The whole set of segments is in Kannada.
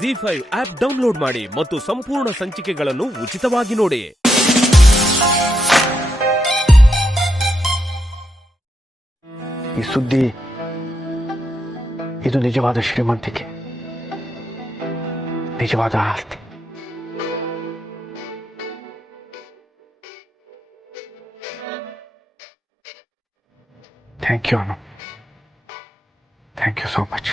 ZEE5 ಆಪ್ ಡೌನ್ಲೋಡ್ ಮಾಡಿ ಮತ್ತು ಸಂಪೂರ್ಣ ಸಂಚಿಕೆಗಳನ್ನು ಉಚಿತವಾಗಿ ನೋಡಿ. ಈ ಸುದ್ದಿ ಇದು ನಿಜವಾದ ಶ್ರೀಮಂತಿಕೆ, ನಿಜವಾದ ಆಸ್ತಿ. Thank you Anu, thank you so much.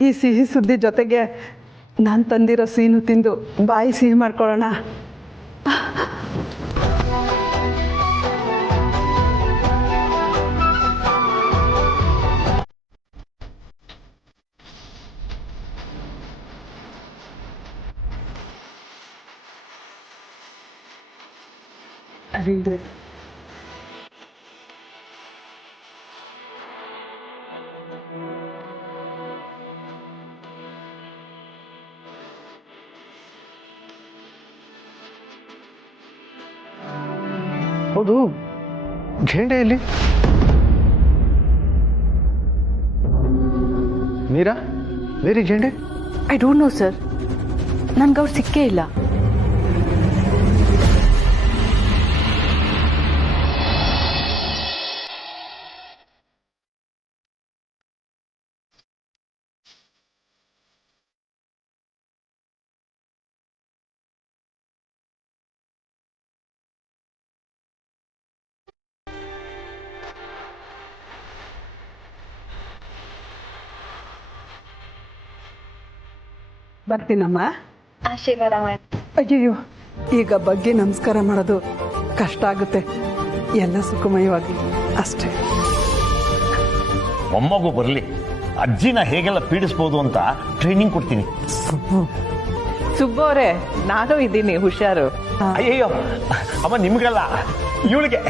ಈ ಸಿಹಿ ಸುದ್ದಿ ಜೊತೆಗೆ ನಾನು ತಂದಿರೋ ಸೀನು ತಿಂದು ಬಾಯಿ ಸಿಹಿ ಮಾಡ್ಕೊಳ್ಳೋಣ. ಅರಿಲ್ರಿ ಹೌದು, ಝೇಂಡೆಯಲ್ಲಿ Meera very Zende? I don't know sir, ನನ್ಗೆ ಅವ್ರು ಸಿಕ್ಕೇ ಇಲ್ಲ. ಬರ್ತೀನಮ್ಮ. ಆಶೀರ್ವಾದ ಮಾಡಿ. ಅಯ್ಯಯ್ಯೋ, ಈಗ ಬಗ್ಗೆ ನಮಸ್ಕಾರ ಮಾಡೋದು ಕಷ್ಟ ಆಗುತ್ತೆ. ಎಲ್ಲ ಸುಖಮಯವಾಗಿ ಅಷ್ಟೇ. ಮೊಮ್ಮಗು ಬರಲಿ, ಅಜ್ಜಿನ ಹೇಗೆಲ್ಲ ಪೀಡಿಸ್ಬೋದು ಅಂತ ಟ್ರೈನಿಂಗ್ ಕೊಡ್ತೀನಿ. ಸುಬ್ಬು ಅವರೇ, ನಾನು ಇದ್ದೀನಿ, ಹುಷಾರು. ಅಯ್ಯಯ್ಯೋ ಅಮ್ಮ, ನಿಮ್ಗಲ್ಲ, ಇವಳಿಗೆ.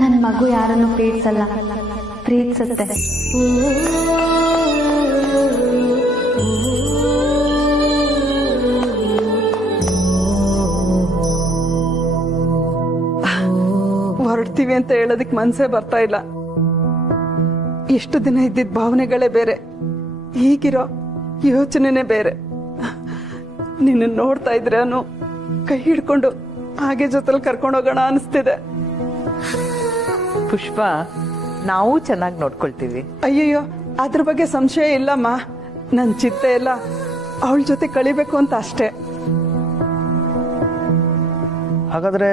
ನನ್ನ ಮಗು ಯಾರನ್ನು ಪ್ರೀತಿಸಲ್ಲ, ಪ್ರೀತಿಸುತ್ತೆ. ಹೊರಡ್ತೀವಿ ಅಂತ ಹೇಳೋದಕ್ಕೆ ಮನ್ಸೇ ಬರ್ತಾ ಇಲ್ಲ. ಎಷ್ಟು ದಿನ ಇದ್ದಿದ್ದ ಭಾವನೆಗಳೇ ಬೇರೆ, ಈಗಿರೋ ಯೋಚನೆನೇ ಬೇರೆ. ನಿನ್ನ ನೋಡ್ತಾ ಇದ್ರೆ ಅನು ಕೈ ಹಿಡ್ಕೊಂಡು ಹಾಗೆ ಜೊತೆಲಿ ಕರ್ಕೊಂಡೋಗೋಣ ಅನಿಸ್ತಿದೆ. ಪುಷ್ಪ, ನಾವು ಚೆನ್ನಾಗಿ ನೋಡ್ಕೊಳ್ತೀವಿ. ಅಯ್ಯಯ್ಯೋ, ಅದ್ರ ಬಗ್ಗೆ ಸಂಶಯ ಇಲ್ಲಮ್ಮ. ನನ್ನ ಚಿತ್ತ ಎಲ್ಲ ಅವಳ ಜೊತೆ ಕಳಿಬೇಕು ಅಂತ ಅಷ್ಟೇ. ಹಾಗಾದ್ರೆ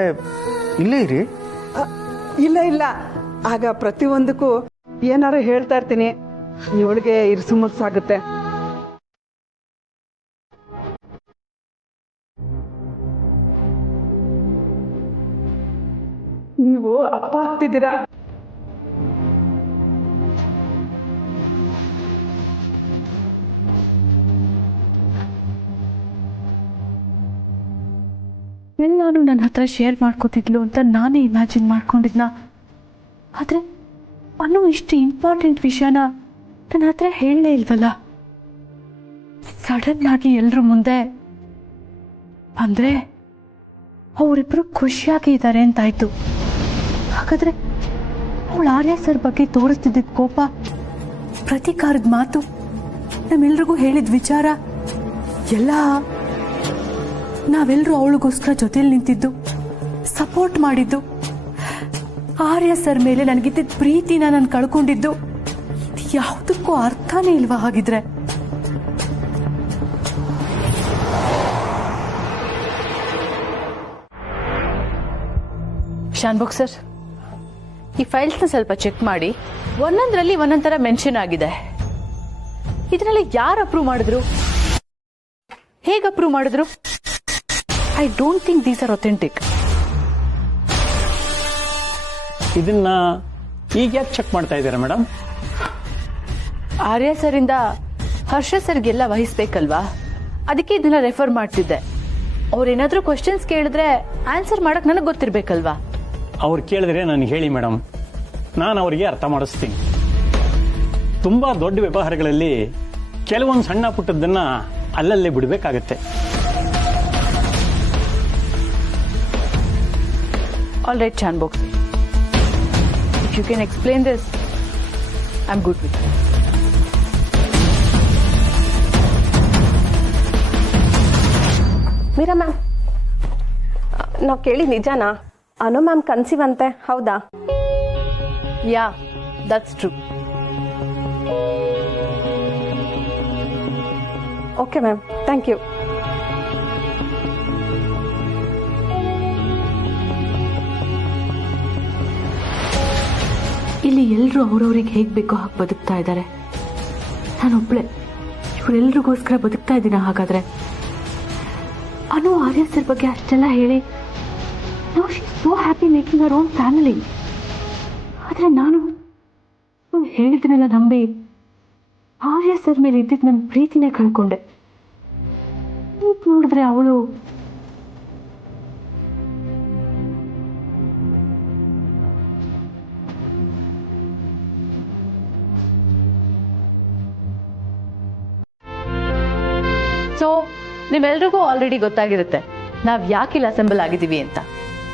ಇಲ್ಲೇ ಇರಿ. ಇಲ್ಲ ಇಲ್ಲ, ಆಗ ಪ್ರತಿಯೊಂದಕ್ಕೂ ಏನಾರು ಹೇಳ್ತಾ ಇರ್ತೀನಿ, ಇವಳಿಗೆ ಇರ್ಸುಮುರ್ಸಾಗುತ್ತೆ. ನೀವು ಅಪ್ಪ ಆಗ್ತಿದ್ದೀರಾ. ಎಲ್ಲಾನು ನನ್ನ ಹತ್ರ ಶೇರ್ ಮಾಡ್ಕೋತಿದ್ಲು ಅಂತ ನಾನೇ ಇಮ್ಯಾಜಿನ್ ಮಾಡ್ಕೊಂಡಿದ್ನ. ಆದರೆ ಅನ್ನು ಇಷ್ಟು ಇಂಪಾರ್ಟೆಂಟ್ ವಿಷಯನ ನನ್ನ ಹತ್ರ ಹೇಳಲೇ ಇಲ್ವಲ್ಲ. ಸಡನ್ ಆಗಿ ಎಲ್ರ ಮುಂದೆ ಅಂದರೆ ಅವರಿಬ್ಬರು ಖುಷಿಯಾಗಿ ಇದ್ದಾರೆ ಅಂತಾಯ್ತು. ಹಾಗಾದ್ರೆ ಅವಳು ಆರ್ಯ ಸರ್ ಬಗ್ಗೆ ತೋರಿಸ್ತಿದ್ದ ಕೋಪ, ಪ್ರತೀಕಾರದ ಮಾತು, ನಮ್ಮೆಲ್ರಿಗೂ ಹೇಳಿದ ವಿಚಾರ ಎಲ್ಲ ನಾವೆಲ್ಲರೂ ಅವಳಿಗೋಸ್ಕರ ಜೊತೆಲಿ ನಿಂತಿದ್ದು, ಸಪೋರ್ಟ್ ಮಾಡಿದ್ದು, ಆರ್ಯ ಸರ್ ಮೇಲೆ ನನಗಿದ್ದ ಪ್ರೀತಿನ ನಾನು ಕಳ್ಕೊಂಡಿದ್ದು, ಯಾವುದಕ್ಕೂ ಅರ್ಥನೇ ಇಲ್ವಾ ಹಾಗಿದ್ರೆ? ಶಾನ್ಭೋಗ್ ಸರ್, ಈ ಫೈಲ್ಸ್ನ ಸ್ವಲ್ಪ ಚೆಕ್ ಮಾಡಿ. ಒಂದೊಂದರಲ್ಲಿ ಒಂದೊಂದರ ಮೆನ್ಷನ್ ಆಗಿದೆ. ಇದರಲ್ಲಿ ಯಾರು ಅಪ್ರೂವ್ ಮಾಡಿದ್ರು, ಹೇಗೆ ಅಪ್ರೂವ್ ಮಾಡಿದ್ರು? I don't think these are authentic. ಇದನ್ನ ಈಗ ಯಾಕೆ ಚೆಕ್ ಮಾಡ್ತಾ ಇದ್ದೀರಾ ಮೇಡಮ್? ಆರ್ಯ ಸರಿಂದ ಹರ್ಷ ಸರ್ಗೆಲ್ಲ ವಹಿಸ್ಬೇಕಲ್ವಾ, ಅದಕ್ಕೆ ಇದನ್ನ ರೆಫರ್ ಮಾಡ್ತಿದ್ದೆ. ಅವ್ರೇನಾದ್ರೂ ಕ್ವಶನ್ಸ್ ಕೇಳಿದ್ರೆ ಆನ್ಸರ್ ಮಾಡಕ್ ನನಗೆ ಗೊತ್ತಿರ್ಬೇಕಲ್ವಾ? ಅವ್ರು ಕೇಳಿದ್ರೆ ನನಗೆ ಹೇಳಿ ಮೇಡಮ್, ನಾನು ಅವರಿಗೆ ಅರ್ಥ ಮಾಡಿಸ್ತೀನಿ. ತುಂಬಾ ದೊಡ್ಡ ವ್ಯವಹಾರಗಳಲ್ಲಿ ಕೆಲವೊಂದು ಸಣ್ಣ ಪುಟ್ಟದನ್ನ ಅಲ್ಲಲ್ಲೇ ಬಿಡಬೇಕಾಗತ್ತೆ. All right Shanbhog, you can explain this, I am good with. Meera ma'am, ನಾವು ಕೇಳಿ ನಿಜನಾ? ಅನು ಮ್ಯಾಮ್ ಕನ್ಸೀವ್ ಅಂತೆ, ಹೌದಾ? Ya, that's true. Okay ma'am, thank you. ಇಲ್ಲಿ ಎಲ್ಲರೂ ಅವ್ರವ್ರಿಗೆ ಹೇಗೆ ಬೇಕೋ ಹಾಗೆ ಬದುಕ್ತಾ ಇದ್ದಾರೆ. ನಾನೊಬ್ಳೆ ಇವರೆಲ್ರಿಗೋಸ್ಕರ ಬದುಕ್ತಾ ಇದ್ದೀನ. ಹಾಗಾದ್ರೆ ಅನು ಆರ್ಯ ಸರ್ ಬಗ್ಗೆ ಅಷ್ಟೆಲ್ಲ ಹೇಳಿ ನಾವು she so happy making our own family. ಆದರೆ ನಾನು ಹೇಳಿದ್ನೆಲ್ಲ ನಂಬಿ ಆರ್ಯ ಸರ್ ಮೇಲೆ ಇದ್ದಿದ್ದು ನನ್ನ ಪ್ರೀತಿನೇ ಕಳ್ಕೊಂಡೆ. ನೋಡಿದ್ರೆ ಅವಳು ಸೊ ನಿಮ್ಮೆಲ್ರಿಗೂ ಆಲ್ರೆಡಿ ಗೊತ್ತಾಗಿರುತ್ತೆ ನಾವು ಯಾಕೆ ಇಲ್ಲಿ ಅಸೆಂಬಲ್ ಆಗಿದ್ದೀವಿ ಅಂತ.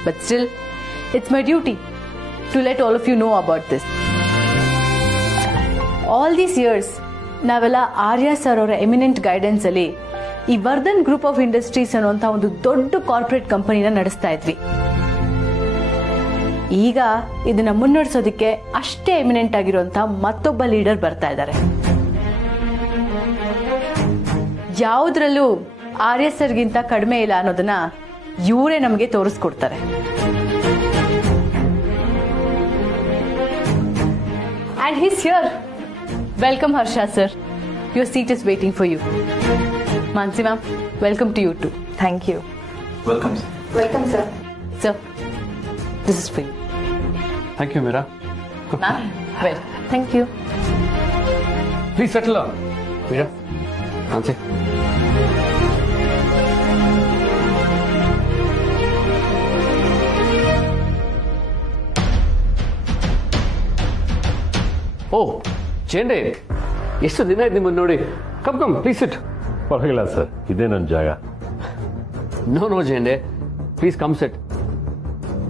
But still it's my duty to let all of you know about this. All these years ನಾವೆಲ್ಲ ಆರ್ಯ ಸರ್ ಅವರ ಎಮಿನೆಂಟ್ ಗೈಡೆನ್ಸ್ ಅಲ್ಲಿ ಈ ವರ್ಧನ್ ಗ್ರೂಪ್ ಆಫ್ ಇಂಡಸ್ಟ್ರೀಸ್ ಅನ್ನುವಂಥ ಒಂದು ದೊಡ್ಡ ಕಾರ್ಪೊರೇಟ್ ಕಂಪನಿನ ನಡೆಸ್ತಾ ಇದ್ವಿ. ಈಗ ಇದನ್ನ ಮುನ್ನಡೆಸೋದಕ್ಕೆ ಅಷ್ಟೇ ಎಮಿನೆಂಟ್ ಆಗಿರುವಂತ ಮತ್ತೊಬ್ಬ ಲೀಡರ್ ಬರ್ತಾ ಇದ್ದಾರೆ. ಯಾವುದ್ರಲ್ಲೂ ಆರ್ಯ ಸರ್ಗಿಂತ ಕಡಿಮೆ ಇಲ್ಲ ಅನ್ನೋದನ್ನ ಇವರೇ ನಮಗೆ ತೋರಿಸ್ಕೊಡ್ತಾರೆ. And he's here. Welcome Harsha sir, your seat is waiting for you. Mansi ma'am, welcome to you too. Thank you. Welcome sir. Welcome sir. Sir, this is for you. Thank you Meera. Ma'am, well, thank you. Please settle. Meera, ಆನ್ಸಿ. ಓ ಚೇಂಡೆ, ಎಷ್ಟು ದಿನ ಆಯ್ತು ನಿಮ್ಮನ್ನು ನೋಡಿ. Come come, please sit. ಪರವಾಗಿಲ್ಲ ಸರ್, ಇದೇ ನನ್ನ ಜಾಗ. No Zende, please come sit.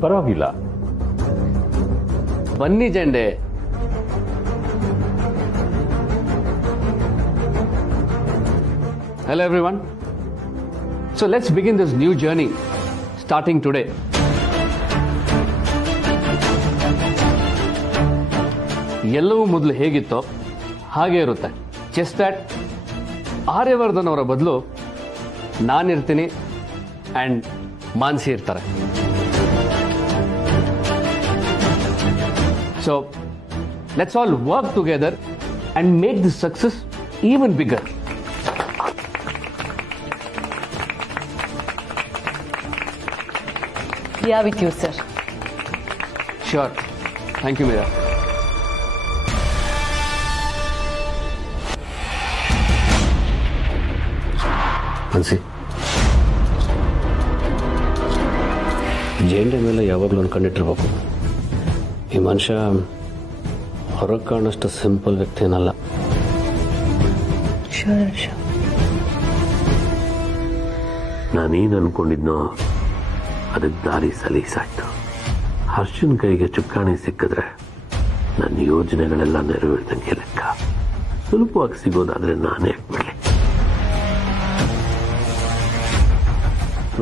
ಪರವಾಗಿಲ್ಲ, ಬನ್ನಿ ಚೇಂಡೆ. Hello everyone. So let's begin this new journey starting today. ಎಲ್ಲವೂ ಮೊದಲು ಹೇಗಿತ್ತೋ ಹಾಗೆ ಇರುತ್ತೆ. ಜಸ್ಟ್ ದಟ್ ಆರ್ಯವರ್ಧನ್ ಅವರ ಬದಲು ನಾನಿರ್ತೀನಿ ಆ್ಯಂಡ್ ಮಾನ್ಸಿ ಇರ್ತಾರೆ. So let's all work together and make this success even bigger. Yeah, with you, sir. Sure. Thank you, Meera. ಅನ್ಸಿ, ಜೇಂಡೆ ಮೇಲೆ ಯಾವಾಗಲೂ ಅನ್ಕೊಂಡಿಟ್ಟಿರ್ಬೇಕು. ಈ ಮನುಷ್ಯ ಹೊರಗೆ ಕಾಣಷ್ಟು ಸಿಂಪಲ್ ವ್ಯಕ್ತಿ ಏನಲ್ಲ. ನಾನೇನು ಅನ್ಕೊಂಡಿದ್ನೋ ಅದಕ್ಕೆ ದಾರಿ ಸಲೀಸಾಯ್ತು. ಹರ್ಷನ್ ಕೈಗೆ ಚುಕ್ಕಾಣಿ ಸಿಕ್ಕಿದ್ರೆ ನನ್ನ ಯೋಜನೆಗಳೆಲ್ಲ ನೆರವೇರಿದಂಗೆ ಲೆಕ್ಕ. ಸುಲಭವಾಗಿ ಸಿಗೋದಾದ್ರೆ ನಾನೇ ಹಾಕ್ಬಿಡ್ಲಿ.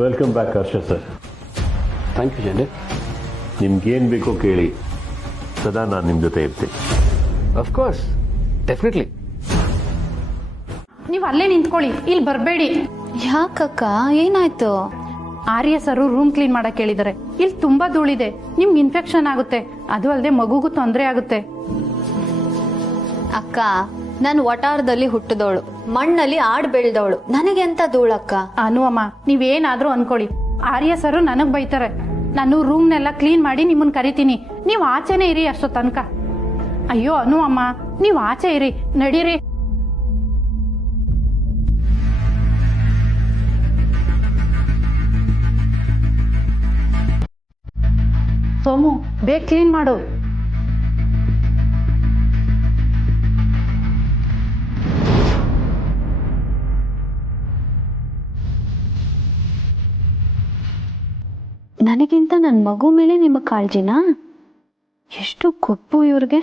Welcome back Harsha sir. Thank you Zende. ನಿಮ್ಗೇನು ಬೇಕೋ ಕೇಳಿ, ಸದಾ ನಾನು ನಿಮ್ಮ ಜೊತೆ ಇರ್ತೀನಿ. Of course, definitely. ನೀವು ಅಲ್ಲೇ ನಿಂತ್ಕೊಳ್ಳಿ, ಇಲ್ಲಿ ಬರಬೇಡಿ. ಯಾಕಕ್ಕ, ಏನಾಯ್ತು? ಆರ್ಯ ಸರು ರೂಮ್ ಕ್ಲೀನ್ ಮಾಡಕ್ ಹೇಳಿದ್ದಾರೆ. ಇಲ್ಲಿ ತುಂಬಾ ಧೂಳಿದೆ, ನಿಮ್ಗೆ ಇನ್ಫೆಕ್ಷನ್ ಆಗುತ್ತೆ. ಅದು ಅಲ್ಲದೆ ಮಗುಗೂ ತೊಂದರೆ ಆಗುತ್ತೆ. ಅಕ್ಕ, ನಾನು ವಟಾರದಲ್ಲಿ ಹುಟ್ಟಿದವಳು, ಮಣ್ಣಲ್ಲಿ ಆಡ್ ಬೆಳೆದವಳು, ನನಗೆ ಎಂತ ಧೂಳಕ್ಕ? ಅನು ಅಮ್ಮ, ನೀವೇನಾದ್ರೂ ಅನ್ಕೊಳ್ಳಿ, ಆರ್ಯ ಸರು ನನಗ್ ಬೈತಾರೆ. ನಾನು ರೂಮ್ನೆಲ್ಲ ಕ್ಲೀನ್ ಮಾಡಿ ನಿಮ್ಮನ್ ಕರಿತೀನಿ, ನೀವು ಆಚೆನೆ ಇರಿ ಅಷ್ಟೋ ತನಕ. ಅಯ್ಯೋ ಅನು ಅಮ್ಮ, ನೀವು ಆಚೆ ಇರಿ, ನಡೀರಿ. ಸೋಮು, ಬೇಗ ಕ್ಲೀನ್ ಮಾಡು. ನನಗಿಂತ ನನ್ನ ಮಗು ಮೇಲೆ ನಿಮ್ಮ ಕಾಳಜಿನಾ? ಎಷ್ಟು ಕೊಬ್ಬು ಇವ್ರಿಗೆ.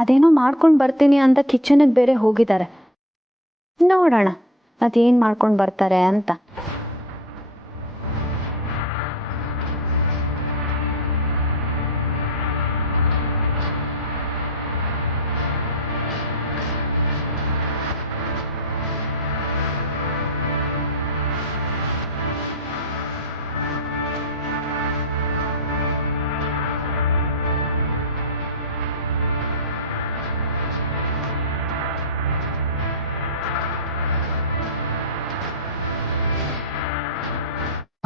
ಅದೇನೋ ಮಾಡ್ಕೊಂಡು ಬರ್ತೀನಿ ಅಂತ ಕಿಚನ್ಗೆ ಬೇರೆ ಹೋಗಿದ್ದಾರೆ. ನೋಡೋಣ ಅದೇನು ಮಾಡ್ಕೊಂಡು ಬರ್ತಾರೆ ಅಂತ.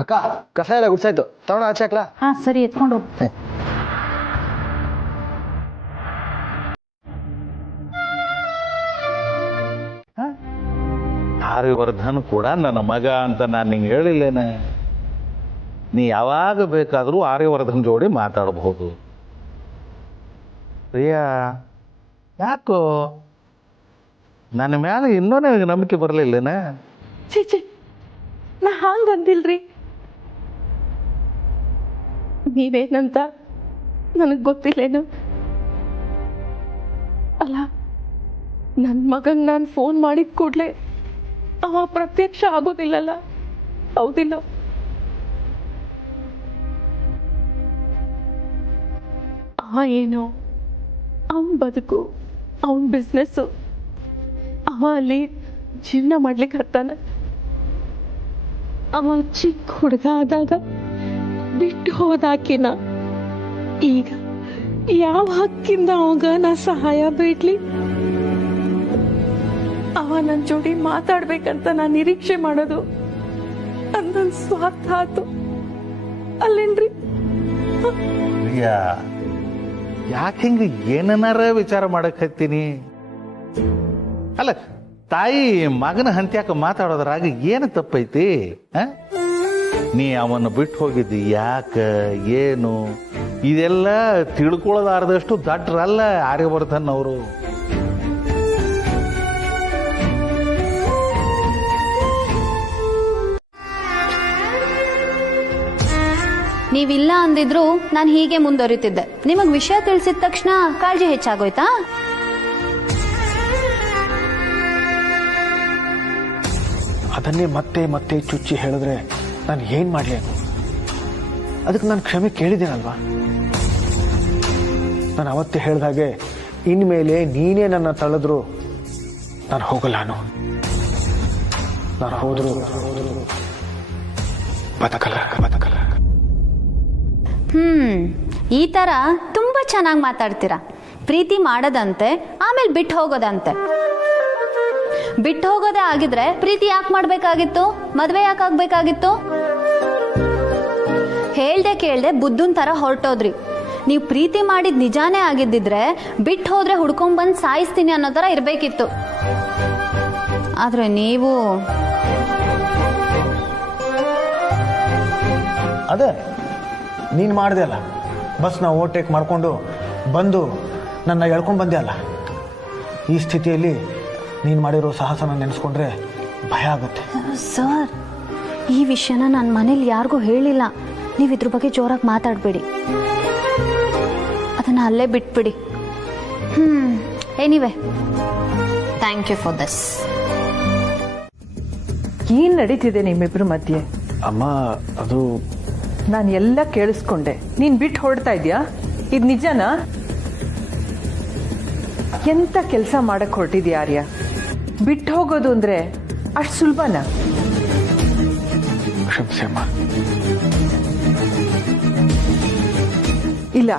ಅಕ್ಕ ಕಸ ಎಲ್ಲ ಗುಡ್ಸಾಯ್ತು, ತಗೊಂಡು ಆಚೆ ಹಾಕ್ಲಾ? ಹಾ ಸರಿ, ಎತ್ಕೊಂಡು ಹೋಗ್. ಆರ್ಯವರ್ಧನ್ ಕೂಡ ನನ್ನ ಮಗ ಅಂತ ನಾನು ನಿಂಗೆ ಹೇಳಿಲ್ಲೇನೆ. ನೀ ಯಾವಾಗ ಬೇಕಾದರೂ ಆರ್ಯವರ್ಧನ್ ಜೋಡಿ ಮಾತಾಡಬಹುದು. ಪ್ರಿಯಾ, ಯಾಕೋ ನನ್ನ ಮ್ಯಾಲೆ ಇನ್ನೂ ನನಗೆ ನಂಬಿಕೆ ಬರಲಿಲ್ಲೇನೆ? ಚೀಚಿ, ನಾ ಹಂಗಂದಿಲ್ರಿ. ನೀವೇನಂತ ನನಗೆ ಗೊತ್ತಿಲ್ಲೇನು? ಅಲ್ಲ, ನನ್ನ ಮಗನ್ ನಾನು ಫೋನ್ ಮಾಡಿದ ಕೂಡಲೇ ಅವ ಪ್ರತ್ಯಕ್ಷ ಆಗೋದಿಲ್ಲಲ್ಲ, ಹೌದಿಲ್ಲ? ಅವ ಏನು, ಅವನ ಬದುಕು, ಅವನ ಬಿಸ್ನೆಸ್ಸು, ಅವ ಅಲ್ಲಿ ಜೀವನ ಮಾಡ್ಲಿಕ್ಕೆ ಹತ್ತಾನ. ಅವ ಚಿಕ್ಕ ಹುಡುಗ ಆದಾಗ ಬಿಟ್ಟು ಹೋದಾಕಿನ ಈಗ ಯಾವ ಹಕ್ಕಿಂದ ಅವಾಗ ನಾ ಸಹಾಯ ಬೇಡ್ಲಿ? ಅವ ನನ್ನ ಜೋಡಿ ಮಾತಾಡ್ಬೇಕಂತ ನಾ ನಿರೀಕ್ಷೆ ಮಾಡೋದು ನನ್ನ ಸ್ವಾರ್ಥ ಆತು ಅಲ್ಲೇನ್ರಿ? ಪ್ರಿಯಾ, ಯಾಕೆ ಹಿಂಗೆ ಏನನ್ನಾರ ವಿಚಾರ ಮಾಡಕ್ ಹತ್ತೀನಿ? ಅಲ್ಲ, ತಾಯಿ ಮಗನ ಹಂತ್ಯಾಕ ಮಾತಾಡೋದ್ರಾಗ ಏನು ತಪ್ಪೈತಿ? ನೀ ಅವನ್ನ ಬಿಟ್ಟು ಹೋಗಿದ್ದಿ ಯಾಕ, ಏನು, ಇದೆಲ್ಲ ತಿಳ್ಕೊಳ್ಳೋದಾರ್ದಷ್ಟು ದಟ್ರಲ್ಲ ಆರ್ಯವರ್ಧನ್ ಅವರು. ನೀವಿಲ್ಲ ಅಂದಿದ್ರು ನಾನು ಹೀಗೆ ಮುಂದುವರಿತಿದ್ದೆ. ನಿಮಗ್ ವಿಷಯ ತಿಳಿಸಿದ ತಕ್ಷಣ ಕಾಳಜಿ ಹೆಚ್ಚಾಗೋಯ್ತಾ? ಅದನ್ನೇ ಮತ್ತೆ ಮತ್ತೆ ಚುಚ್ಚಿ ಹೇಳಿದ್ರೆ ನಾನು ಏನ್ ಮಾಡ್ಲಿ? ಅದಕ್ಕೆ ನಾನು ಕ್ಷಮೆ ಕೇಳಿದ್ದೇನಲ್ವಾ? ನಾನು ಅವತ್ತೇ ಹೇಳ್ದಾಗೆ ಇನ್ಮೇಲೆ ನೀನೇ ನನ್ನ ತಳೆದ್ರು ನಾನು ಹೋಗಲ್ಲ. ನಾನು ಹೋದ್ರು ಬದುಕಲ್ಲ. ಈ ತರ ತುಂಬಾ ಚೆನ್ನಾಗಿ ಮಾತಾಡ್ತೀರಾ. ಪ್ರೀತಿ ಮಾಡೋದಂತೆ, ಆಮೇಲೆ ಬಿಟ್ಟು ಹೋಗೋದಂತೆ. ಬಿಟ್ಟು ಹೋಗೋದೇ ಆಗಿದ್ರೆ ಪ್ರೀತಿ ಯಾಕೆ ಮಾಡ್ಬೇಕಾಗಿತ್ತು? ಮದ್ವೆ ಯಾಕೆ ಆಗ್ಬೇಕಾಗಿತ್ತು? ಹೇಳ್ದೆ ಕೇಳ್ದೆ ಬುದ್ಧನ್ ತರ ಹೊರಟೋದ್ರಿ. ನೀವು ಪ್ರೀತಿ ಮಾಡಿದ್ ನಿಜಾನೇ ಆಗಿದ್ದಿದ್ರೆ ಬಿಟ್ಟು ಹೋದ್ರೆ ಹುಡ್ಕೊಂಡ್ಬಂದು ಸಾಯಿಸ್ತೀನಿ ಅನ್ನೋ ತರ ಇರ್ಬೇಕಿತ್ತು. ಆದ್ರೆ ನೀವು ಅದೇ ನೀನು ಮಾಡಿದೆ ಅಲ್ಲ, ಬಸ್ನ ಓವರ್ಟೇಕ್ ಮಾಡಿಕೊಂಡು ಬಂದು ನನ್ನ ಎಳ್ಕೊಂಡು ಬಂದೆ ಅಲ್ಲ. ಈ ಸ್ಥಿತಿಯಲ್ಲಿ ನೀನು ಮಾಡಿರೋ ಸಾಹಸನ ನೆನೆಸ್ಕೊಂಡ್ರೆ ಭಯ ಆಗುತ್ತೆ. ಸರ್, ಈ ವಿಷಯನ ನನ್ನ ಮನೇಲಿ ಯಾರಿಗೂ ಹೇಳಿಲ್ಲ. ನೀವು ಇದ್ರ ಬಗ್ಗೆ ಜೋರಾಗಿ ಮಾತಾಡಬೇಡಿ, ಅದನ್ನ ಅಲ್ಲೇ ಬಿಟ್ಬಿಡಿ. Anyway, thank you for this. ಏನ್ ನಡೀತಿದೆ ನಿಮ್ಮಿಬ್ರ ಮಧ್ಯೆ? ಅಮ್ಮ, ಅದು ನಾನು ಎಲ್ಲ ಕೇಳಿಸ್ಕೊಂಡೆ. ನೀನ್ ಬಿಟ್ಟು ಹೊರಡ್ತಾ ಇದ್ಯಾ? ಇದು ನಿಜನಾ? ಎಂತ ಕೆಲಸ ಮಾಡಕ್ ಹೊರಟಿದ್ಯಾ ಆರ್ಯ? ಬಿಟ್ಟು ಹೋಗೋದು ಅಂದ್ರೆ ಅಷ್ಟು ಸುಲಭನಾ? ಕ್ಷಮಿಸಿ ಅಮ್ಮ. ಇಲ್ಲ,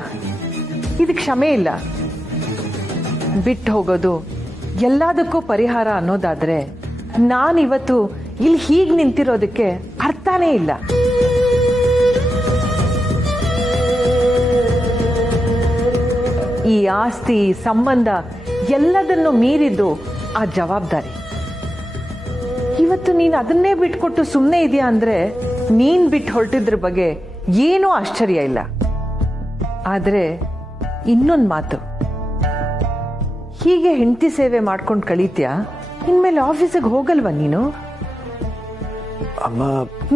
ಇದು ಕ್ಷಮೆ ಇಲ್ಲ. ಬಿಟ್ಟು ಹೋಗೋದು ಎಲ್ಲದಕ್ಕೂ ಪರಿಹಾರ ಅನ್ನೋದಾದ್ರೆ ನಾನಿವತ್ತು ಇಲ್ಲಿ ಹೀಗೆ ನಿಂತಿರೋದಕ್ಕೆ ಅರ್ಥನೇ ಇಲ್ಲ. ಈ ಆಸ್ತಿ ಸಂಬಂಧ ಎಲ್ಲದನ್ನು ಮೀರಿದ್ದು ಆ ಜವಾಬ್ದಾರಿ. ಇವತ್ತು ನೀನು ಅದನ್ನೇ ಬಿಟ್ಕೊಟ್ಟು ಸುಮ್ಮನೆ ಇದೆಯಾ ಅಂದ್ರೆ ನೀನ್ ಬಿಟ್ಟು ಹೊರಟಿದ್ರ ಬಗ್ಗೆ ಏನೂ ಆಶ್ಚರ್ಯ ಇಲ್ಲ. ಆದ್ರೆ ಇನ್ನೊಂದು ಮಾತು, ಹೀಗೆ ಹೆಂಡತಿ ಸೇವೆ ಮಾಡ್ಕೊಂಡು ಕಳೀತ್ಯಾ? ಇನ್ಮೇಲೆ ಆಫೀಸಿಗೆ ಹೋಗಲ್ವಾ ನೀನು? ಅಮ್ಮ,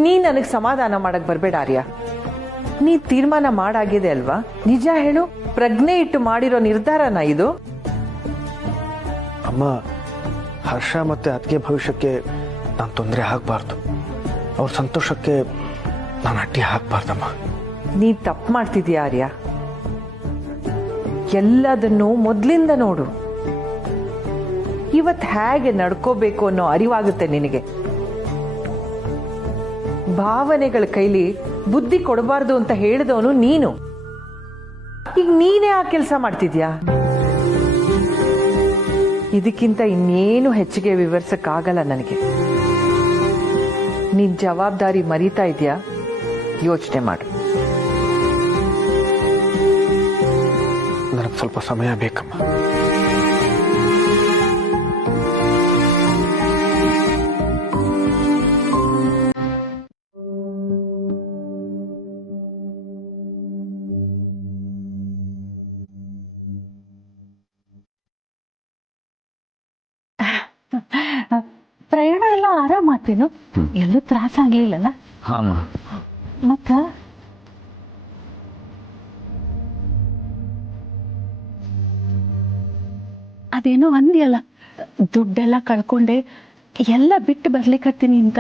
ನೀ ನನಗೆ ಸಮಾಧಾನ ಮಾಡಕ್ ಬರ್ಬೇಡ ಆರ್ಯ. ನೀ ತೀರ್ಮಾನ ಮಾಡಾಗಿದೆ ಅಲ್ವಾ? ನಿಜ ಹೇಳು. ಪ್ರಜ್ಞೆ ಇಟ್ಟು ಮಾಡಿರೋ ನಿರ್ಧಾರನ ಇದು? ಅಮ್ಮ, ಹರ್ಷ ಮತ್ತು ಅತ್ತಿಗೆ ಭವಿಷ್ಯಕ್ಕೆ ನಾನು ತೊಂದರೆ ಆಗಬಾರ್ದು. ಅವ್ರ ಸಂತೋಷಕ್ಕೆ ನಾನು ಅಡ್ಡಿ ಹಾಕಬಾರ್ದಮ್ಮ. ನೀ ತಪ್ಪು ಮಾಡ್ತಿದ್ಯಾ ಆರ್ಯ. ಎಲ್ಲದನ್ನು ಮೊದಲಿಂದ ನೋಡು. ಇವತ್ತು ಹೇಗೆ ನಡ್ಕೋಬೇಕು ಅನ್ನೋ ಅರಿವಾಗುತ್ತೆ ನಿನಗೆ. ಭಾವನೆಗಳ ಕೈಲಿ ಬುದ್ಧಿ ಕೊಡಬಾರ್ದು ಅಂತ ಹೇಳಿದವನು ನೀನು. ಈಗ ನೀನೇ ಆ ಕೆಲಸ ಮಾಡ್ತಿದ್ಯಾ? ಇದಕ್ಕಿಂತ ಇನ್ನೇನು ಹೆಚ್ಚಿಗೆ ವಿವರಿಸಕ್ಕಾಗಲ್ಲ ನನಗೆ. ನಿನ್ ಜವಾಬ್ದಾರಿ ಮರೀತಾ ಇದೆಯಾ? ಯೋಚನೆ ಮಾಡು. ನನಗೆ ಸ್ವಲ್ಪ ಸಮಯ ಬೇಕಮ್ಮ. ಪ್ರಯಾಣ ಎಲ್ಲ ಆರಾಮಾತೇನು? ಎಲ್ಲೂ ತ್ರಾಸ ಆಗ್ಲಿಲ್ಲಲ್ಲ? ಮತ್ತ ಅದೇನೋ ಅಂದ್ಯಲ್ಲ, ದುಡ್ಡೆಲ್ಲ ಕಳ್ಕೊಂಡೆ ಎಲ್ಲ ಬಿಟ್ಟು ಬರ್ಲಿಕ್ಕತ್ತೀನಿ ಅಂತ.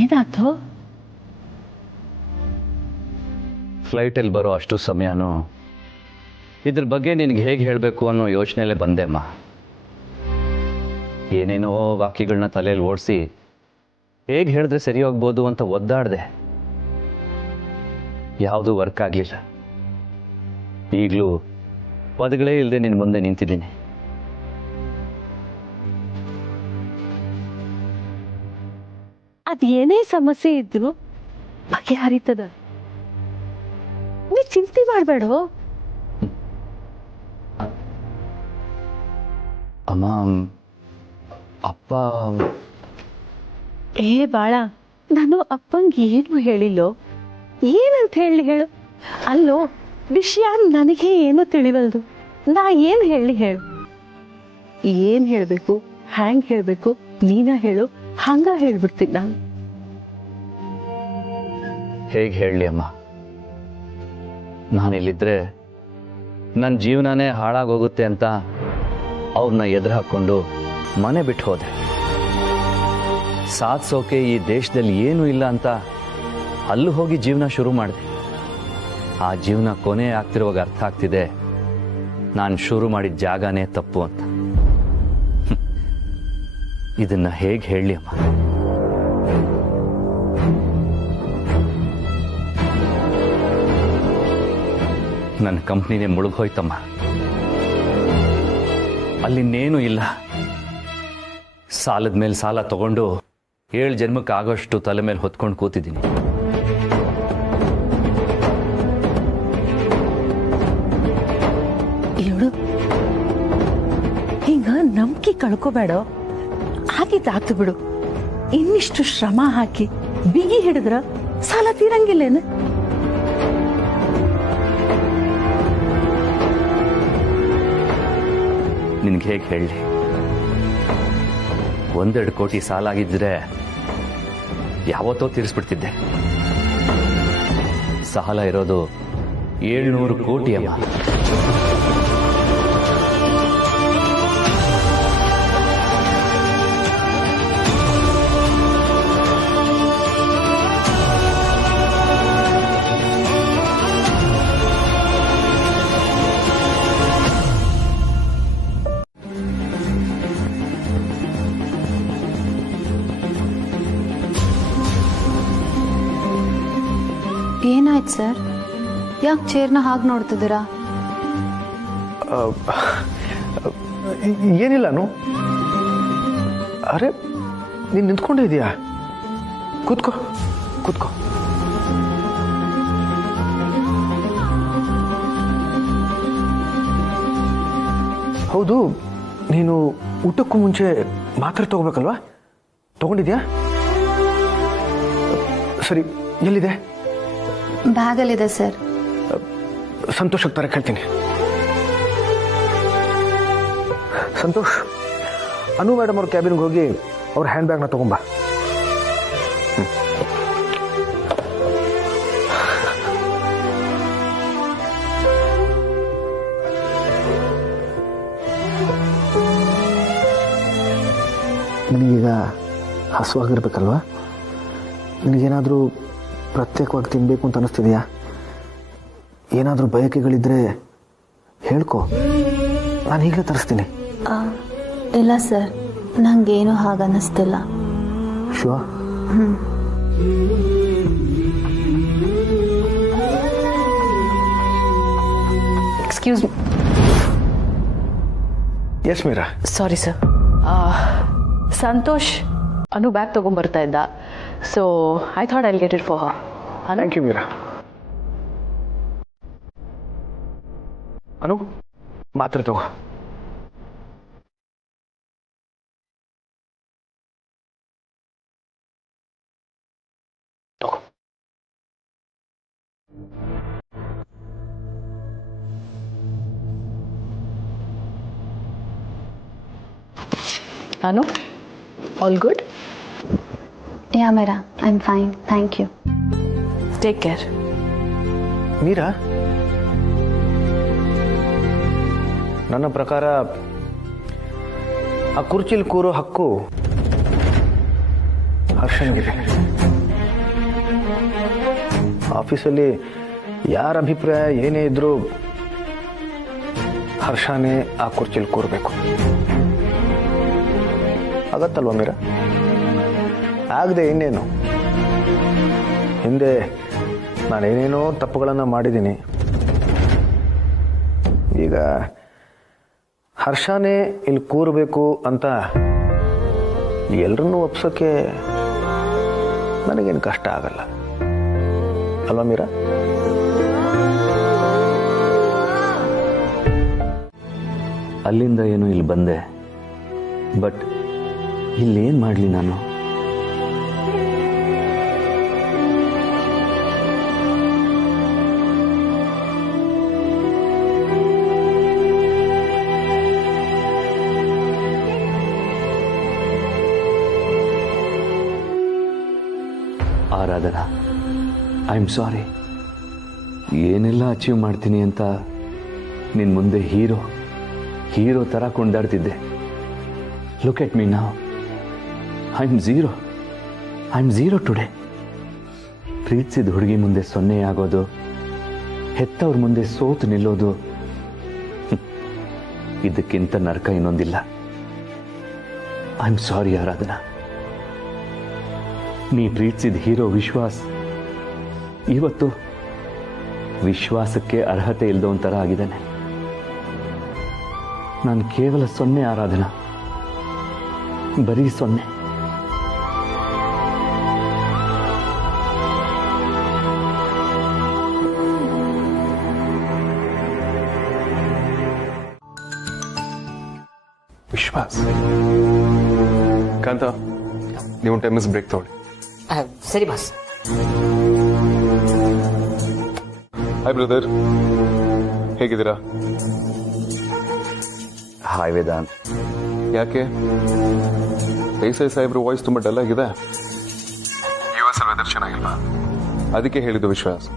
ಏನಾಯ್ತು? ಫ್ಲೈಟಲ್ಲಿ ಬರೋ ಅಷ್ಟು ಸಮಯನೂ ಇದ್ರ ಬಗ್ಗೆ ನಿನಗೆ ಹೇಗೆ ಹೇಳಬೇಕು ಅನ್ನೋ ಯೋಚನೆಯಲ್ಲೇ ಬಂದೆಮ್ಮ. ಏನೇನೋ ವಾಕ್ಯಗಳನ್ನ ತಲೆಯಲ್ಲಿ ಓಡಿಸಿ ಹೇಗೆ ಹೇಳಿದ್ರೆ ಸರಿ ಹೋಗ್ಬೋದು ಅಂತ ಒದ್ದಾಡಿದೆ. ಯಾವುದೂ ವರ್ಕ್ ಆಗಲಿಲ್ಲ. ಈಗಲೂ ಪದಗಳೇ ಇಲ್ಲದೆ ನಿನ್ನ ಮುಂದೆ ನಿಂತಿದ್ದೀನಿ. ಅದೇನೇ ಸಮಸ್ಯೆ ಇದ್ರು ಬಗೆಹರಿತದ. ನೀ ಚಿಂತೆ ಮಾಡಬೇಡ. ಅಮ್ಮ, ಅಪ್ಪ ಬಾಳ, ನಾನು ಅಪ್ಪಂಗೆ ಏನು ಹೇಳಿಲ್ಲೋ. ಏನಂತ ಹೇಳು? ಅಲ್ಲೋ, ವಿಷಯ ನನಗೆ ಏನು ತಿಳಿವಲ್ದು. ನಾ ಏನು ಹೇಳು? ಏನ್ ಹೇಳ್ಬೇಕು, ಹ್ಯಾಂಗ್ ಹೇಳ್ಬೇಕು ನೀನ ಹೇಳು. ಹಂಗ ಹೇಳ್ಬಿಡ್ತೀನಿ ನಾನು. ಹೇಗೆ ಹೇಳಲಿ ಅಮ್ಮ? ನಾನಿಲ್ಲಿದ್ರೆ ನನ್ನ ಜೀವನನೇ ಹಾಳಾಗೋಗುತ್ತೆ ಅಂತ ಅವ್ರನ್ನ ಎದುರು ಹಾಕ್ಕೊಂಡು ಮನೆ ಬಿಟ್ಟು ಹೋದೆ. ಸಾಧಿಸೋಕೆ ಈ ದೇಶದಲ್ಲಿ ಏನೂ ಇಲ್ಲ ಅಂತ ಅಲ್ಲೂ ಹೋಗಿ ಜೀವನ ಶುರು ಮಾಡಿದೆ. ಆ ಜೀವನ ಕೊನೆ ಆಗ್ತಿರುವಾಗ ಅರ್ಥ ಆಗ್ತಿದೆ ನಾನು ಶುರು ಮಾಡಿದ ಜಾಗನೇ ತಪ್ಪು ಅಂತ. ಇದನ್ನ ಹೇಗೆ ಹೇಳಲಿ ಅಮ್ಮ? ನನ್ನ ಕಂಪ್ನಿನೇ ಮುಳುಗೋಯ್ತಮ್ಮ. ಅಲ್ಲಿನ್ನೇನೂ ಇಲ್ಲ. ಸಾಲದ ಮೇಲೆ ಸಾಲ ತಗೊಂಡು 7 ಜನ್ಮಕ್ಕೆ ಆಗೋಷ್ಟು ತಲೆ ಮೇಲೆ ಹೊತ್ಕೊಂಡು ಕೂತಿದ್ದೀನಿ. ಇವಳು ಹಿಂಗ ನಂಬಿಕೆ ಕಳ್ಕೋಬೇಡ. ಆಗಿದ್ದಾಗ್ತು ಬಿಡು. ಇನ್ನಿಷ್ಟು ಶ್ರಮ ಹಾಕಿ ಬಿಗಿ ಹಿಡಿದ್ರ ಸಾಲ ತೀರಂಗಿಲ್ಲೇನು? ನಿನ್ಗೆ ಹೇಗೆ ಹೇಳಲಿ? 1-2 ಕೋಟಿ ಸಾಲ ಆಗಿದ್ರೆ ಯಾವತ್ತೋ ತೀರಿಸ್ಬಿಡ್ತಿದ್ದೆ. ಸಾಲ ಇರೋದು 700 ಕೋಟಿ ಅಮ್ಮ. ಏನಾಯ್ತು ಸರ್? ಯಾಕೆ ಚೇರ್ನ ಹಾಗೆ ನೋಡ್ತಿದ್ದೀರಾ? ಏನಿಲ್ಲನು. ಅರೆ, ನೀನು ನಿಂತ್ಕೊಂಡಿದೀಯಾ? ಕೂತ್ಕೋ ಕೂತ್ಕೋ. ಹೌದು, ನೀನು ಊಟಕ್ಕೂ ಮುಂಚೆ ಮಾತ್ರೆ ತಗೋಬೇಕಲ್ವಾ? ತಗೊಂಡಿದ್ಯಾ? ಸರಿ, ಎಲ್ಲಿದೆ? ಬ್ಯಾಗಲ್ಲಿದೆ ಸರ್. ಸಂತೋಷಕ್ಕೆ ತರ ಕೇಳ್ತೀನಿ. ಸಂತೋಷ್, ಅನು ಮೇಡಮ್ ಅವ್ರ ಕ್ಯಾಬಿನ್ಗೆ ಹೋಗಿ ಅವ್ರ ಹ್ಯಾಂಡ್ ಬ್ಯಾಗ್ನ ತಗೊಂಬ. ನಿನಗೀಗ ಹಸುವಾಗಿರ್ಬೇಕಲ್ವಾ? ನಿನಗೇನಾದರೂ ಪ್ರತ್ಯೇಕವಾಗಿ ತಿನ್ನಬೇಕು ಅಂತ ಅನ್ನಿಸ್ತಿದೆಯಾ? ಏನಾದರೂ ಬಯಕೆಗಳಿದ್ರೆ ಹೇಳ್ಕೊ, ನಾನು ಈಗಲೇ ತರಿಸ್ತೀನಿ. ಇಲ್ಲ ಸರ್, ನಂಗೇನು ಹಾಗನ್ನಿಸ್ತಿಲ್ಲ. So excuse me. Yes Meera. Sorry sir, Santosh Anu bag ತೊಗೊಂಬರ್ತಾ ಇದ್ದ, so I thought I'll get it for her. Thank you Meera. Anu, ಮಾತ್ರೆ ತಗೋ. Anu, all good? Ya Meera, I am fine, thank you. Take care. Meera, ನನ್ನ ಪ್ರಕಾರ ಆ ಕುರ್ಚಿಲಿ ಕೂರೋ ಹಕ್ಕು ಹರ್ಷನ್ಗಿದೆ. ಆಫೀಸಲ್ಲಿ ಯಾರ ಅಭಿಪ್ರಾಯ ಏನೇ ಇದ್ರೂ ಹರ್ಷನೇ ಆ ಕುರ್ಚಿಲಿ ಕೂರಬೇಕು. ಆಗತ್ತಲ್ವ ಮೀರಾ? ಆಗದೆ ಇನ್ನೇನು? ಹಿಂದೆ ನಾನೇನೇನೋ ತಪ್ಪುಗಳನ್ನು ಮಾಡಿದ್ದೀನಿ. ಈಗ ಹರ್ಷನೇ ಇಲ್ಲಿ ಕೂರಬೇಕು ಅಂತ ಎಲ್ಲರನ್ನೂ ಒಪ್ಸೋಕ್ಕೆ ನನಗೇನು ಕಷ್ಟ ಆಗಲ್ಲ ಅಲ್ವಾ ಮೀರಾ? ಅಲ್ಲಿಂದ ಏನು ಇಲ್ಲಿ ಬಂದೆ, ಬಟ್ ಇಲ್ಲೇನು ಮಾಡಲಿ ನಾನು? Aradhana, I am sorry. ಏನೆಲ್ಲ ಅಚೀವ್ ಮಾಡ್ತೀನಿ ಅಂತ ನಿನ್ನ ಮುಂದೆ ಹೀರೋ ಥರ ಕೊಂಡಾಡ್ತಿದ್ದೆ. Look at me now, I am zero today. ಪ್ರೀತಿಸಿದ ಹುಡುಗಿ ಮುಂದೆ ಸೊನ್ನೆ ಆಗೋದು, ಹೆತ್ತವ್ರ ಮುಂದೆ ಸೋತು ನಿಲ್ಲೋದು, ಇದಕ್ಕಿಂತ ನರಕ ಇನ್ನೊಂದಿಲ್ಲ. ಐ ಆಮ್ ಸಾರಿ ಆರಾಧನಾ. ನೀ ಪ್ರೀತಿಸಿದ ಹೀರೋ ವಿಶ್ವಾಸ್ ಇವತ್ತು ವಿಶ್ವಾಸಕ್ಕೆ ಅರ್ಹತೆ ಇಲ್ಲದೊಂಥರ ಆಗಿದ್ದಾನೆ. ನಾನು ಕೇವಲ ಸೊನ್ನೆ ಆರಾಧನಾ, ಬರೀ ಸೊನ್ನೆ. ವಿಶ್ವಾಸ್, ಕಾಂತ, ನೀವು 10 minutes ಬ್ರೇಕ್ ತಗೊಳ್ಳಿ. ಸರಿ ಬಾಸ್. ಹಾಯ್ ಬ್ರದರ್, ಹೇಗಿದ್ದೀರಾ? ಹಾಯ್ ವೇದಾಂತ್. ಯಾಕೆ ದೇಸಾಯಿ ಸಾಹೇಬ್ರ ವಾಯ್ಸ್ ತುಂಬಾ ಡಲ್ ಆಗಿದೆ? US ವೆದರ್ ಚೆನ್ನಾಗಿಲ್ವಾ? ಅದಕ್ಕೆ ಹೇಳಿದ್ದು ವಿಶ್ವಾಸ್,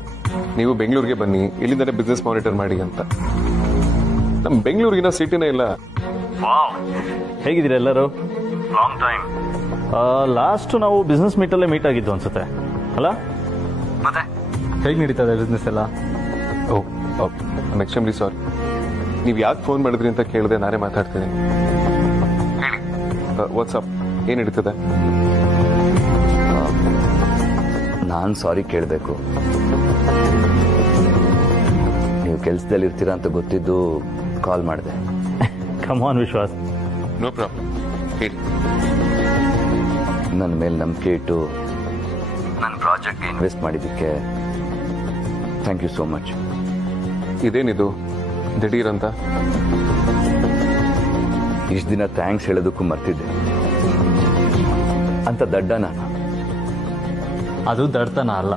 ನೀವು ಬೆಂಗಳೂರಿಗೆ ಬನ್ನಿ, ಇಲ್ಲಿಂದಲೇ ಬಿಸ್ನೆಸ್ ಮಾನಿಟರ್ ಮಾಡಿ ಅಂತ. ನಮ್ಮ ಬೆಂಗಳೂರಿಗಿನ ಸಿಟಿನೇ ಇಲ್ಲ. ಹೇಗಿದ್ದೀರಾ ಎಲ್ಲರೂ? Long time. ಲಾಸ್ಟ್ ನಾವು ಬಿಸ್ನೆಸ್ ಮೀಟಲ್ಲೇ ಮೀಟ್ ಆಗಿದ್ದು ಅನ್ಸುತ್ತೆ ಅಲ್ಲ? ಮತ್ತೆ ಹೇಗೆ ನಡೀತಾ ಇದೆ ಬಿಸ್ನೆಸ್ ಎಲ್ಲ? Extremely sorry. ನೀವು ಯಾಕೆ ಫೋನ್ ಮಾಡಿದ್ರಿ ಅಂತ ಕೇಳಿದೆ, ನಾನೇ ಮಾತಾಡ್ತೀನಿ. ಹೇಳಿ, ವಾಟ್ಸಪ್ ಏನು ನಡೀತದೆ? ನಾನು ಸಾರಿ ಕೇಳಬೇಕು. ನೀವು ಕೆಲಸದಲ್ಲಿ ಇರ್ತೀರಾ ಅಂತ ಗೊತ್ತಿದ್ದು ಕಾಲ್ ಮಾಡಿದೆ. ಕಮಾನ್ ವಿಶ್ವಾಸ್. ನೋ ಪ್ರಾಬ್ಲಮ್, ಹೇಳಿ. ನನ್ನ ಮೇಲೆ ನಂಬಿಕೆ ಇಟ್ಟು ನನ್ನ ಪ್ರಾಜೆಕ್ಟ್ಗೆ ಇನ್ವೆಸ್ಟ್ ಮಾಡಿದ್ದಕ್ಕೆ ಥ್ಯಾಂಕ್ ಯು ಸೋ ಮಚ್. ಇದೇನಿದು ದಿಢೀರ್ ಅಂತ? ಇಷ್ಟು ದಿನ ಥ್ಯಾಂಕ್ಸ್ ಹೇಳೋದಕ್ಕೂ ಮರ್ತಿದ್ದೆ. ಅಂತ ದಡ್ಡ ನಾನು? ಅದು ದಡ್ತನ ಅಲ್ಲ,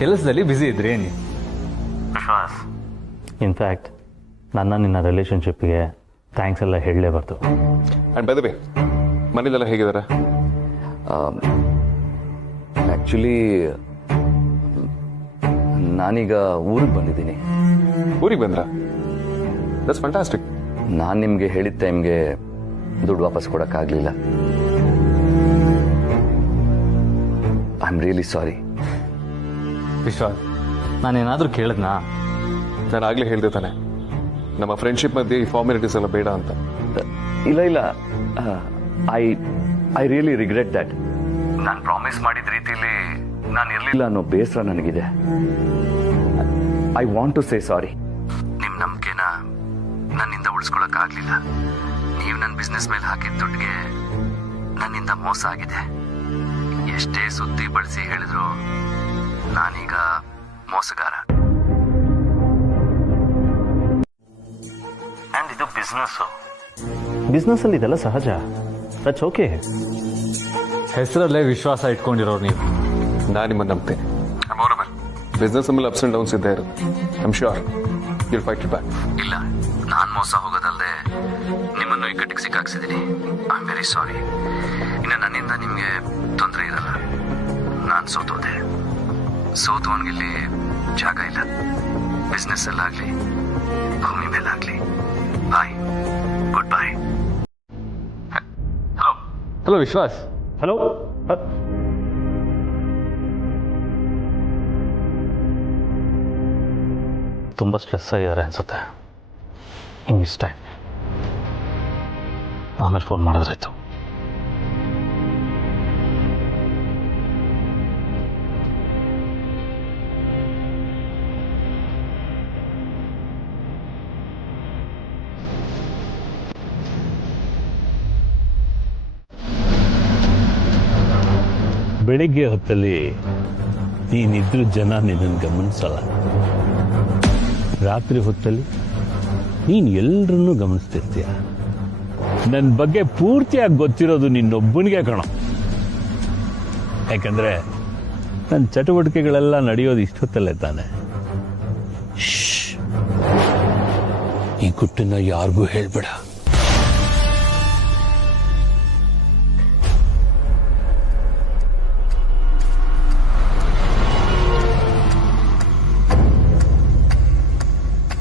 ಕೆಲಸದಲ್ಲಿ ಬ್ಯುಸಿ ಇದ್ರಿ ಏನಿ. ವಿಶ್ವಾಸ್, ಇನ್ಫ್ಯಾಕ್ಟ್ ನಿನ್ನ ರಿಲೇಶನ್ಶಿಪ್ಗೆ ಥ್ಯಾಂಕ್ಸ್ ಎಲ್ಲ ಹೇಳಲೇಬಾರ್ದು. ಅಂಡ್ ಬೈ ದ ವೇ, ಮನೇಲೆಲ್ಲ ಹೇಗಿದ್ದಾರೆ? ಆ್ಯಕ್ಚುಲಿ ನಾನೀಗ ಊರಿಗೆ ಬಂದಿದ್ದೀನಿ. ಊರಿಗೆ ಬಂದ್ರ? That's fantastic. ನಾನು ನಿಮಗೆ ಹೇಳಿದ ಟೈಮ್ಗೆ ದುಡ್ಡು ವಾಪಸ್ ಕೊಡೋಕ್ಕಾಗಲಿಲ್ಲ. I am really sorry. ವಿಶ್ವಾಸ್, ನಾನೇನಾದರೂ ಕೇಳಿದ್ನಾ? ನಾನು ಆಗ್ಲೇ ಹೇಳ್ದೆ ತಾನೆ, ನಮ್ಮ ಫ್ರೆಂಡ್ಶಿಪ್ ಮಧ್ಯೆ ಈ ಫಾರ್ಮಾಲಿಟೀಸ್ ಎಲ್ಲ ಬೇಡ ಅಂತ. ಇಲ್ಲ ಐ ರಿಯಲಿ ರಿಗ್ರೆಟ್ ದ್ಯಾಟ್. ನಾನು ಪ್ರಾಮಿಸ್ ಮಾಡಿದ ರೀತಿಯಲ್ಲಿ ನಾನು ಇರಲಿಲ್ಲ ಅನ್ನೋ ಬೇಸರ ನನಗಿದೆ. ಐ ವಾಂಟ್ ಟು ಸೇ ಸಾರಿ. ನಿಮ್ಮ ನಂಬಿಕೆನ ನನ್ನಿಂದ ಉಳಿಸ್ಕೊಳಕ್ಕಾಗಲಿಲ್ಲ. ನೀವು ನನ್ನ ಬಿಸ್ನೆಸ್ ಮೇಲೆ ಹಾಕಿದ ದುಡ್ಡಿಗೆ ನನ್ನಿಂದ ಮೋಸ ಆಗಿದೆ. ಎಷ್ಟೇ ಸುದ್ದಿ ಬಳಸಿ ಹೇಳಿದ್ರು ನಾನೀಗ ಮೋಸಗಾರ. ಆ್ಯಂಡ್ ಇದು ಬಿಸ್ನೆಸ್ಸಲ್ಲಿ ಇದೆಲ್ಲ ಸಹಜ. That's okay. ಹೆಸರಲ್ಲೇ ವಿಶ್ವಾಸ ಇಟ್ಕೊಂಡಿರೋರು ನೀವು. ನಾನು ನಿಮ್ಮನ್ನು ನಂಬ್ತೇನೆ. ಬಿಸ್ನೆಸ್ ಮೇಲೆ ಅಪ್ಸ್ ಅಂಡ್ ಡೌನ್ಸ್ ಇದ್ದೇ ಇರುತ್ತೆ. I am sure you will fight it back. ಇಲ್ಲ, ನಾನು ಮೋಸ ಹೋಗೋದಲ್ಲದೆ ನಿಮ್ಮನ್ನು ಇಕ್ಕಟ್ಟಿಗೆ ಸಿಕ್ಕಾಕ್ಸಿದ್ದೀನಿ. I am very sorry. ಇನ್ನು ನನ್ನಿಂದ ನಿಮಗೆ ತೊಂದರೆ ಇರಲ್ಲ. ನಾನು ಸೋತೋದೆ. ಸೋತವನಿಗಿಲ್ಲಿ ಜಾಗ ಇಲ್ಲ. ಬಿಸ್ನೆಸ್ ಅಲ್ಲಾಗ್ಲಿ, ಭೂಮಿ ಮೇಲಾಗ್ಲಿ. ಬಾಯ್, ಗುಡ್ ಬಾಯ್. ಹಲೋ ವಿಶ್ವಾಸ್. ಹಲೋ. ತುಂಬ ಸ್ಟ್ರೆಸ್ ಆಗಿದ್ದಾರೆ ಅನ್ಸುತ್ತೆ. ಇಷ್ಟ ಆಮೇಲೆ ಫೋನ್ ಮಾಡಿದ್ರಾಯ್ತು. ಬೆಳಿಗ್ಗೆ ಹೊತ್ತಲ್ಲಿ ನೀನಿದ್ರು ಜನ ನಿನ್ನನ್ನು ಗಮನಿಸಲ್ಲ. ರಾತ್ರಿ ಹೊತ್ತಲ್ಲಿ ನೀನು ಎಲ್ಲರನ್ನೂ ಗಮನಿಸ್ತಿರ್ತೀಯ. ನನ್ನ ಬಗ್ಗೆ ಪೂರ್ತಿಯಾಗಿ ಗೊತ್ತಿರೋದು ನಿನ್ನೊಬ್ಬನಿಗೆ ಕಣ. ಯಾಕಂದ್ರೆ ನನ್ನ ಚಟುವಟಿಕೆಗಳೆಲ್ಲ ನಡೆಯೋದು ಇಷ್ಟೊತ್ತಲ್ಲೇ ತಾನೆ. ಈ ಗುಟ್ಟನ್ನ ಯಾರಿಗೂ ಹೇಳ್ಬೇಡ.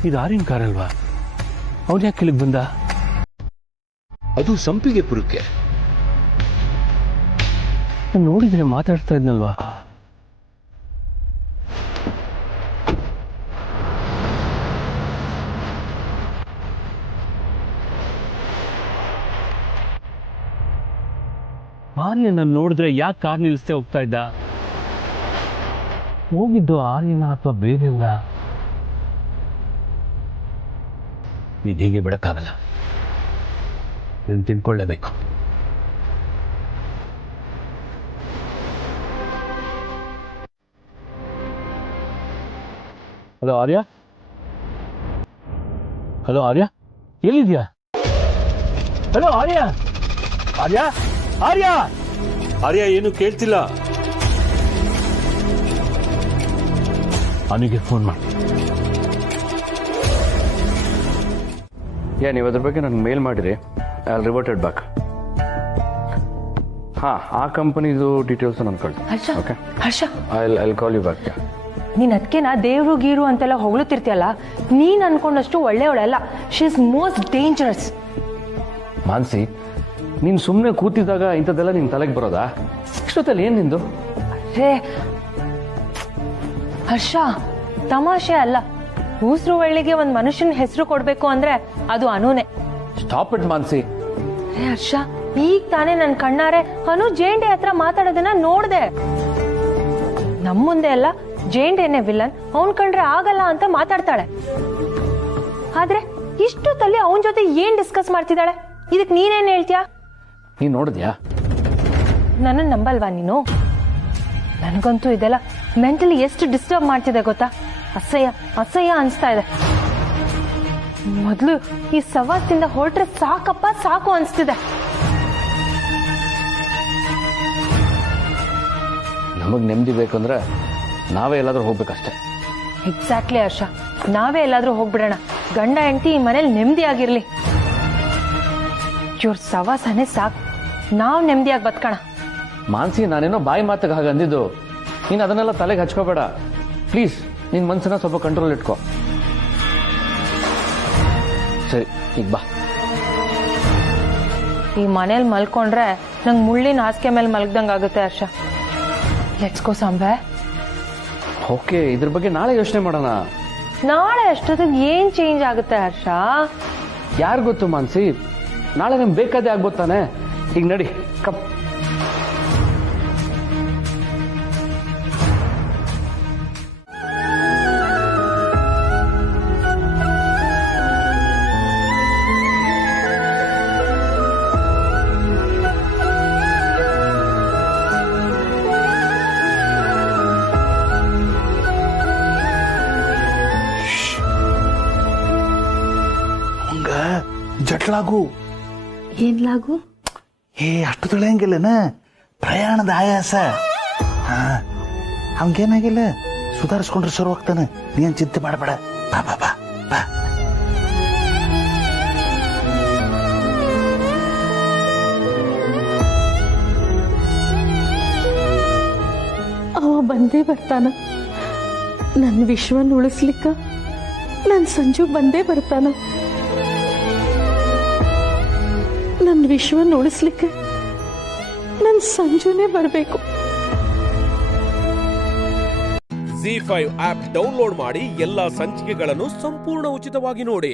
ಇದು ಆರಿನ ಕಾರಲ್ವಾ? ಅವನು ಯಾಕೆ ಇಲ್ಲಿಗೆ ಬಂದ? ಅದು ಸಂಪಿಗೆ ಪುರಕ್ಕೆ. ನೋಡಿದ್ರೆ ಮಾತಾಡ್ತಾ ಇದ್ನಲ್ವಾ? ಆರ್ಯನ ನೋಡಿದ್ರೆ ಯಾಕೆ ಕಾರ್ ನಿಲ್ಲಿಸ್ತೇ ಹೋಗ್ತಾ ಇದ್ದ? ಹೋಗಿದ್ದು ಆರ್ಯನ ಅಥವಾ ಬೇರೆಲ್ಲ? ಇದು ಹೀಗೆ ಬಿಡಕ್ಕಾಗಲ್ಲ. ಇದನ್ನು ತಿಳ್ಕೊಳ್ಳೇಬೇಕು. ಹಲೋ ಆರ್ಯ? ಹಲೋ ಆರ್ಯ, ಎಲ್ಲಿದ್ಯಾ? ಹಲೋ ಆರ್ಯ? ಆರ್ಯ? ಆರ್ಯ? ಆರ್ಯ ಏನು ಕೇಳ್ತಿಲ್ಲ. ಅವನಿಗೆ ಫೋನ್ ಮಾಡಿ. ನೀವು ಅದ್ರ ಬಗ್ಗೆ ನನಗೆ ಮೇಲ್ ಮಾಡಿರಿ. I will reverted back. ಹಾಂ, ಆ ಕಂಪನಿದು ಡೀಟೇಲ್ಸ್ ನಾನು ಕಳ್ಸಿ. Okay Harsha, I call you back. ನೀನ್ ಅದಕ್ಕೆನಾ ದೇವ್ರು ಗೀರು ಅಂತೆಲ್ಲ ಹೊಗಳುತ್ತಿರ್ತೀಯಲ್ಲ, ನೀನ್ ಅನ್ಕೊಂಡಷ್ಟು ಒಳ್ಳೆಯವಳಲ್ಲ. She is most dangerous. Mansi, ನೀನು ಸುಮ್ಮನೆ ಕೂತಿದ್ದಾಗ ಇಂಥದ್ದೆಲ್ಲ ನಿನ್ನ ತಲೆಗೆ ಬರೋದಾ? ಇಷ್ಟೊತ್ತಲ್ಲಿ ಏನು ನಿಂದು? ರೇ ಹರ್ಷ, ತಮಾಷೆ ಅಲ್ಲ. ಉಸಿರು ಒಳ್ಳಿಗೆ ಒಂದ್ ಮನುಷ್ಯನ ಹೆಸರು ಕೊಡ್ಬೇಕು ಅಂದ್ರೆ ಅದು ಅನುನೇ. Stop it Mansi. ರೇ ಹರ್ಷ, ಈಗ ತಾನೇ ನನ್ ಕಣ್ಣಾರೆ ಅನು ಜೇಂಡೆ ಹತ್ರ ಮಾತಾಡೋದನ್ನ ನೋಡ್ದೆ. ನಮ್ ಮುಂದೆ ಎಲ್ಲ ಜೇಂಡೆನೆ ವಿಲನ್, ಅವನ್ ಕಂಡ್ರೆ ಆಗಲ್ಲ ಅಂತ ಮಾತಾಡ್ತಾಳೆ. ಆದ್ರೆ ಇಷ್ಟೊತ್ತಲ್ಲಿ ಅವನ್ ಜೊತೆ ಏನ್ ಡಿಸ್ಕಸ್ ಮಾಡ್ತಿದ್ದಾಳೆ? ಇದಕ್ ನೀನೇನ್ ಹೇಳ್ತೀಯಾ? ನೀನ್ ನೋಡಿದ್ಯಾ? ನನ್ನ ನಂಬಲ್ವಾ ನೀನು? ನನಗಂತೂ ಇದೆಲ್ಲ ಮೆಂಟಲಿ ಎಷ್ಟು ಡಿಸ್ಟರ್ಬ್ ಮಾಡ್ತಿದೆ ಗೊತ್ತಾ? ಅಸಹ್ಯ ಅಸಹ್ಯ ಅನ್ಸ್ತಾ ಇದೆ. ಮೊದ್ಲು ಈ ಸವಾಸದಿಂದ ಹೊರಟ್ರೆ ಸಾಕಪ್ಪ ಸಾಕು ಅನ್ಸ್ತಿದೆ. ನಮಗ್ ನೆಮ್ಮದಿ ಬೇಕಂದ್ರೆ ನಾವೇ ಎಲ್ಲಾದ್ರೂ ಹೋಗ್ಬೇಕಷ್ಟೇ. ಎಕ್ಸಾಕ್ಟ್ಲಿ ಹರ್ಷ, ನಾವೇ ಎಲ್ಲಾದ್ರೂ ಹೋಗ್ಬಿಡೋಣ. ಗಂಡ ಹೆಂಡತಿ ಈ ಮನೇಲಿ ನೆಮ್ಮದಿ ಆಗಿರ್ಲಿ. ಇವ್ರ ಸವಾಸನೆ ಸಾಕು, ನಾವ್ ನೆಮ್ಮದಿಯಾಗಿ ಬದುಕೋಣ. ಮಾನ್ಸಿ, ನಾನೇನೋ ಬಾಯಿ ಮಾತಿಗೆ ಹಾಗೆ ಅಂದಿದ್ದು. ನೀನು ಅದನ್ನೆಲ್ಲ ತಲೆಗೆ ಹಚ್ಕೋಬೇಡ ಪ್ಲೀಸ್. ನಿನ್ ಮನ್ಸನ್ನ ಸ್ವಲ್ಪ ಕಂಟ್ರೋಲ್ ಇಟ್ಕೋ. ಸರಿ, ಈಗ ಬಾ. ಈ ಮನೇಲಿ ಮಲ್ಕೊಂಡ್ರೆ ನಂಗೆ ಮುಳ್ಳಿನ ಹಾಸಿಗೆ ಮೇಲೆ ಮಲ್ಗ್ದಂಗೆ ಆಗುತ್ತೆ Harsha. Let's go somewhere. Okay, ಇದ್ರ ಬಗ್ಗೆ ನಾಳೆ ಯೋಚನೆ ಮಾಡೋಣ. ನಾಳೆ ಅಷ್ಟೊತ್ತಿಗೆ ಏನ್ ಚೇಂಜ್ ಆಗುತ್ತೆ ಹರ್ಷ? ಯಾರು ಗೊತ್ತು ಮಾನ್ಸಿ, ನಾಳೆ ನಮ್ಗೆ ಬೇಕಾದೇ ಆಗ್ಬೋತಾನೆ. ಈಗ ನಡಿ ಕಪ್. ಜಟ್ಲಾಗು. ಏನ್ಲಾಗು? ಅಷ್ಟು ತಿಳಿಯಂಗಿಲ್ಲನ, ಪ್ರಯಾಣದ ಆಯಾಸ. ಹಂಗೇನಾಗಿಲ್ಲ, ಸುಧಾರಿಸ್ಕೊಂಡ್ರೆ ಶುರು ಆಗ್ತಾನೆ. ನೀನ್ ಚಿಂತೆ ಮಾಡಬೇಡ. ಬಾ ಬಾ ಬಾ ಬಾ. ಅವ ಬಂದೇ ಬರ್ತಾನ. ನನ್ನ ವಿಶ್ವನ್ ಉಳಿಸ್ಲಿಕ್ಕ ನನ್ ಸಂಜು ಬಂದೇ ಬರ್ತಾನ. ನನ್ನ ವಿಶ್ವನ್ ಉಳಿಸ್ಲಿಕ್ಕೆ ನನ್ ಸಂಜುನೇ ಬರಬೇಕು. ZEE5 ಆಪ್ ಡೌನ್ಲೋಡ್ ಮಾಡಿ ಎಲ್ಲಾ ಸಂಚಿಕೆಗಳನ್ನು ಸಂಪೂರ್ಣ ಉಚಿತವಾಗಿ ನೋಡಿ.